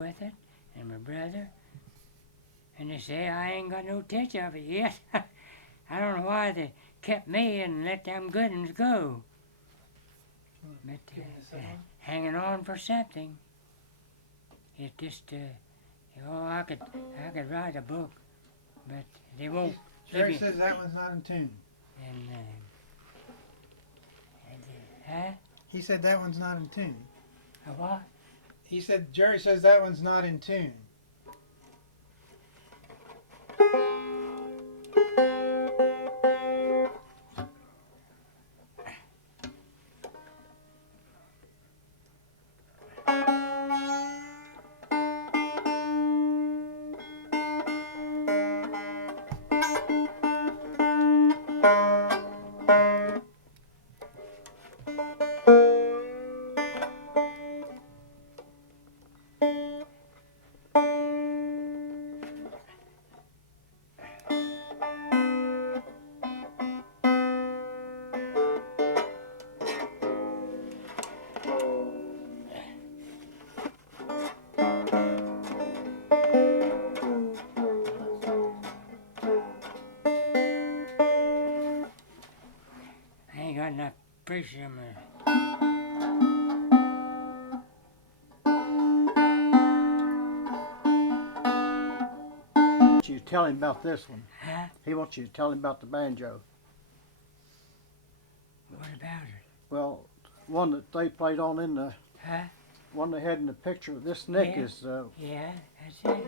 with it, and my brother, and they say I ain't got no touch of it yet. I don't know why they kept me and let them good ones go. But hanging on for something. It's just, I could write a book, but they won't. Jerry says that one's not in tune. And, huh? He said that one's not in tune. A what? He said Jerry says that one's not in tune. I ain't got enough pressure in my... You tell him about this one. Huh? He wants you to tell him about the banjo. What about it? Well, one that they played on in the Huh? one they had in the picture of this Nick Yeah. is Yeah, that's it.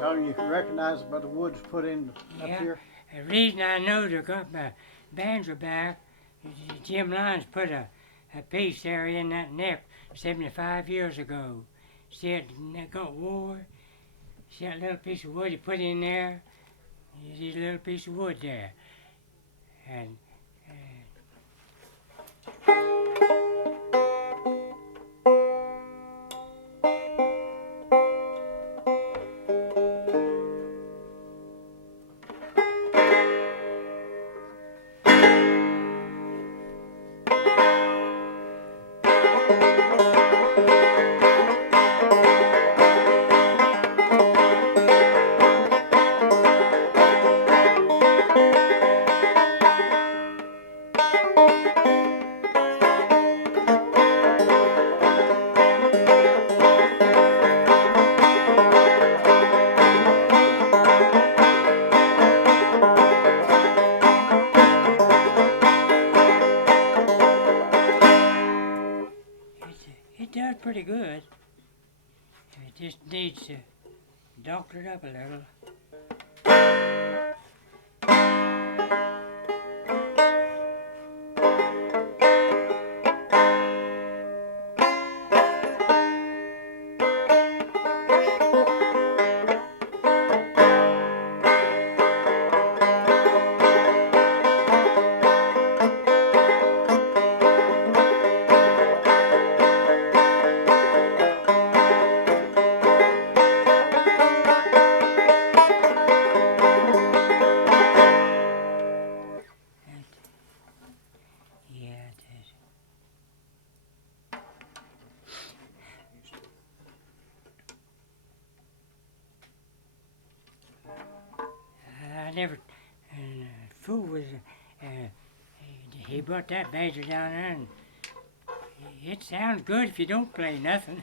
tell him you can recognize it by the woods put in up Yeah. here. The reason I know they got my banjo back is Jim Lyons put a piece there in that neck 75 years ago. Said it got wore. See that little piece of wood he put in there? There's a little piece of wood there. And it does pretty good. It just needs to doctor it up a little. Yeah, it is. I never fool with. He brought that banjo down there, and it sounds good if you don't play nothing.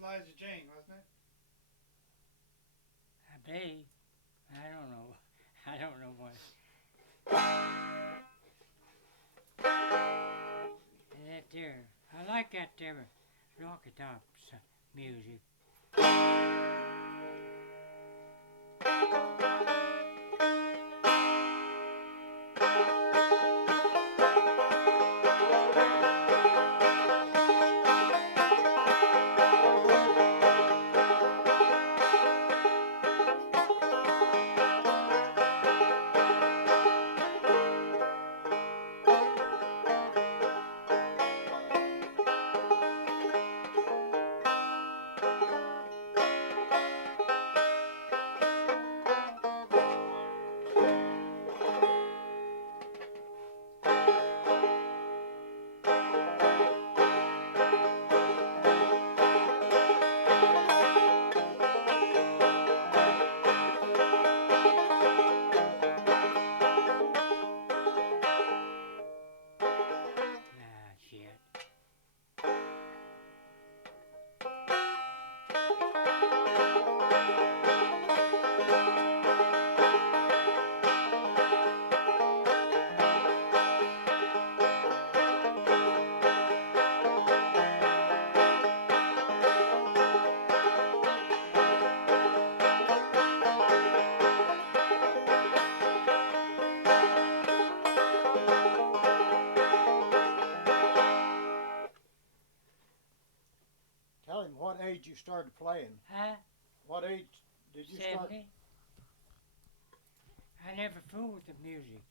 That's Liza Jane, wasn't it? I believe. I don't know. I don't know what. That there. I like that there Rocky Tops music. Ah, shit. Tell him what age you started playing. Huh? What age did you start? 70. I never fooled with the music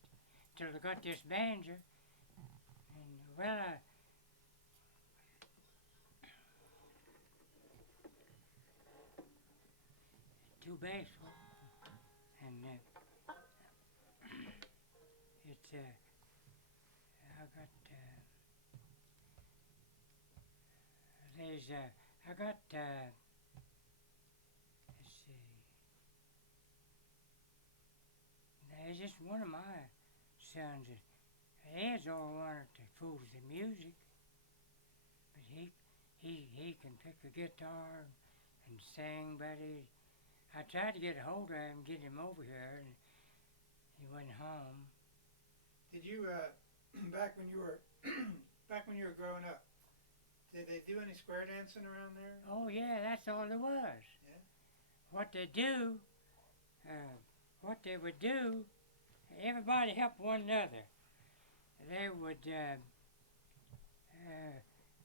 till I got this banjo. And well, too bashful. And it's I got there's I got let's see. There's just one of my sons that he's all wanted to fool with the music, but he can pick a guitar and sing, but I tried to get a hold of him, get him over here, and he wasn't home. Did you back when you were back when you were growing up? Did they do any square dancing around there? Oh yeah, that's all there was. Yeah. What they do, what they would do, everybody helped one another. They would,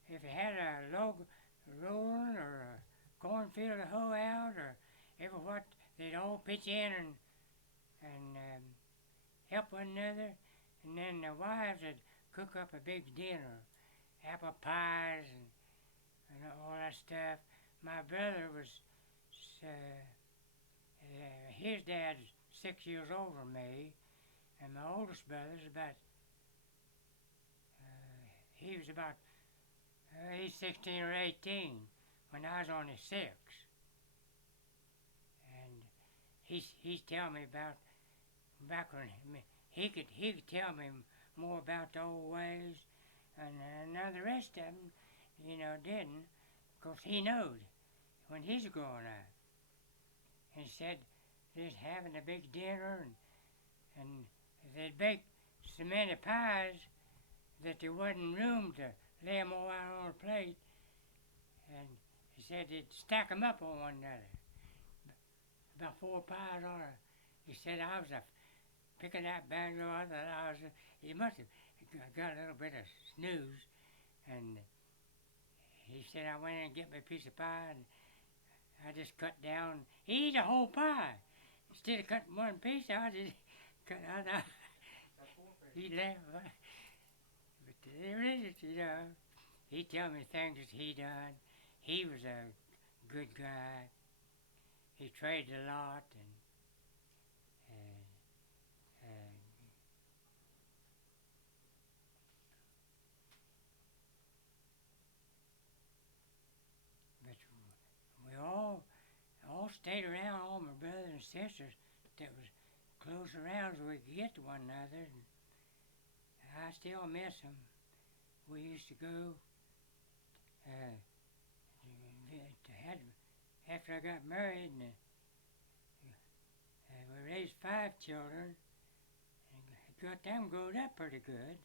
if they had a log rolling or a cornfield to hoe out or ever what, they'd all pitch in and help one another. And then the wives would cook up a big dinner, apple pies and all that stuff. My brother was, his dad's 6 years older than me, and my oldest brother's about, he was about, he's 16 or 18 when I was only 6. And he's telling me about back when he could tell me more about the old ways, and none of the rest of them, didn't, because he knowed when he's growing up. And he said they's having a big dinner, and they'd bake so many pies that there wasn't room to lay them all out on a plate. And he said they'd stack them up on one another, about 4 pies on a. He said I was picking that banjo. I thought I was. He must have got a little bit of snooze, and he said I went in and get me a piece of pie, and I just cut down. He ate a whole pie instead of cutting one piece. I just cut out. He laughed, but there it is. He tell me things that he done. He was a good guy. He traded a lot, and but we all stayed around. All my brothers and sisters that was close around so we could get to one another. And I still miss them. We used to go to after I got married, and we raised 5 children, and got them growed up pretty good.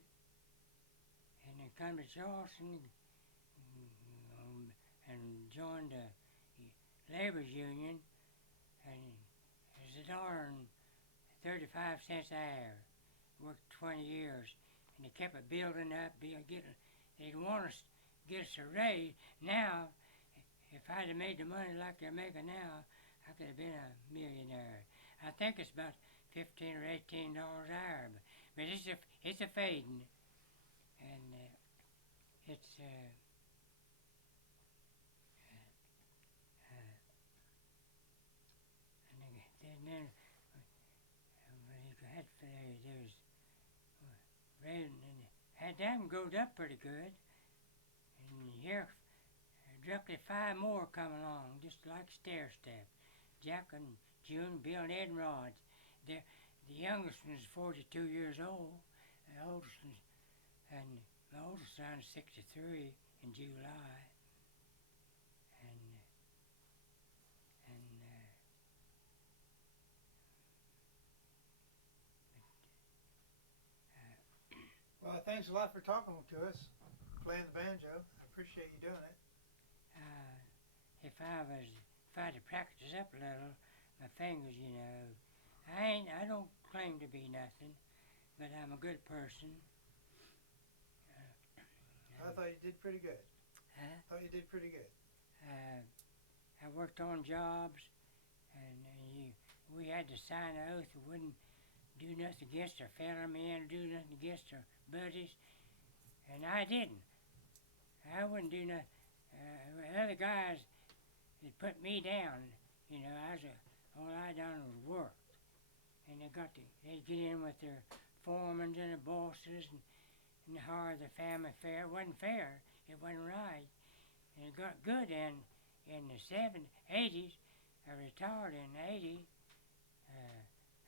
And then come to Charleston, and joined the labor's union, and it was $1.35 an hour. Worked 20 years, and they kept it building up. They'd want us get us a raise. Now, if I'd have made the money like they're making now, I could have been a millionaire. I think it's about $15 or $18 an hour, but it's a fading, and it's and then there was raising and had them growed up pretty good, and here directly 5 more come along, just like stair step. Jack and June, Bill, and Ed and Rod. The youngest one is 42 years old. The oldest one's, and my oldest son is 63 in July. Well, thanks a lot for talking to us, playing the banjo. I appreciate you doing it. If I had to practice up a little, my fingers, I don't claim to be nothing, but I'm a good person. I thought you did pretty good. Huh? I thought you did pretty good. I worked on jobs, and we had to sign an oath we wouldn't do nothing against our fellow men, do nothing against our buddies, and I didn't. I wouldn't do nothing. Other guys, they put me down, all I done was work. And they'd get in with their foremen and the bosses and hire the family fair. It wasn't fair. It wasn't right. And it got good in the 80s. I retired in 80.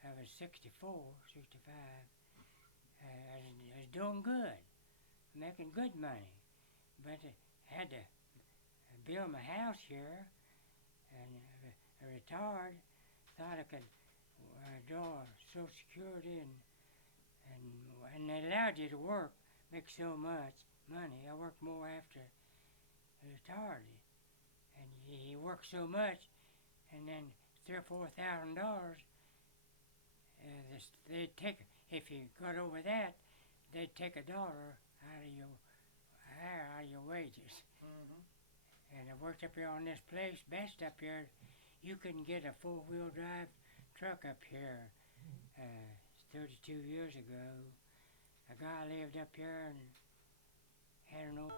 I was 64, 65. I was doing good, making good money. But I had to build my house here, and I retired. Thought I could draw Social Security, and they allowed you to work, make so much money. I worked more after I retired, and you work so much, and then $3,000 or $4,000. They'd take, if you got over that, they'd take $1 out of your wages. Mm-hmm. And I worked up here on this place, best up here. You couldn't get a 4-wheel drive truck up here. 32 years ago. A guy lived up here and had an old...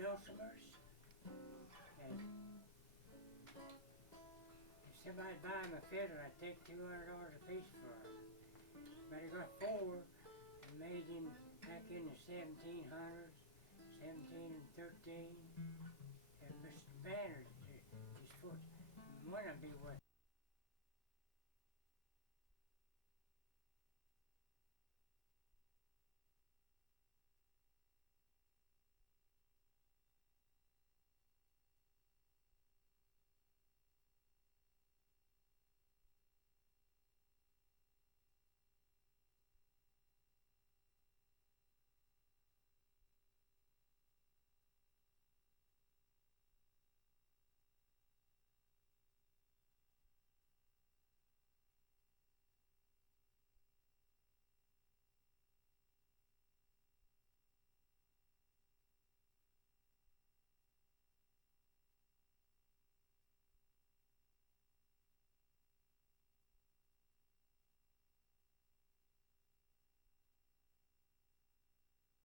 dulcimers. And if somebody buy him a fiddle, I'd take $200 a piece for him. But I got four made back in the 1700s, 17 and 13. And Mr. Banner, one of them be worth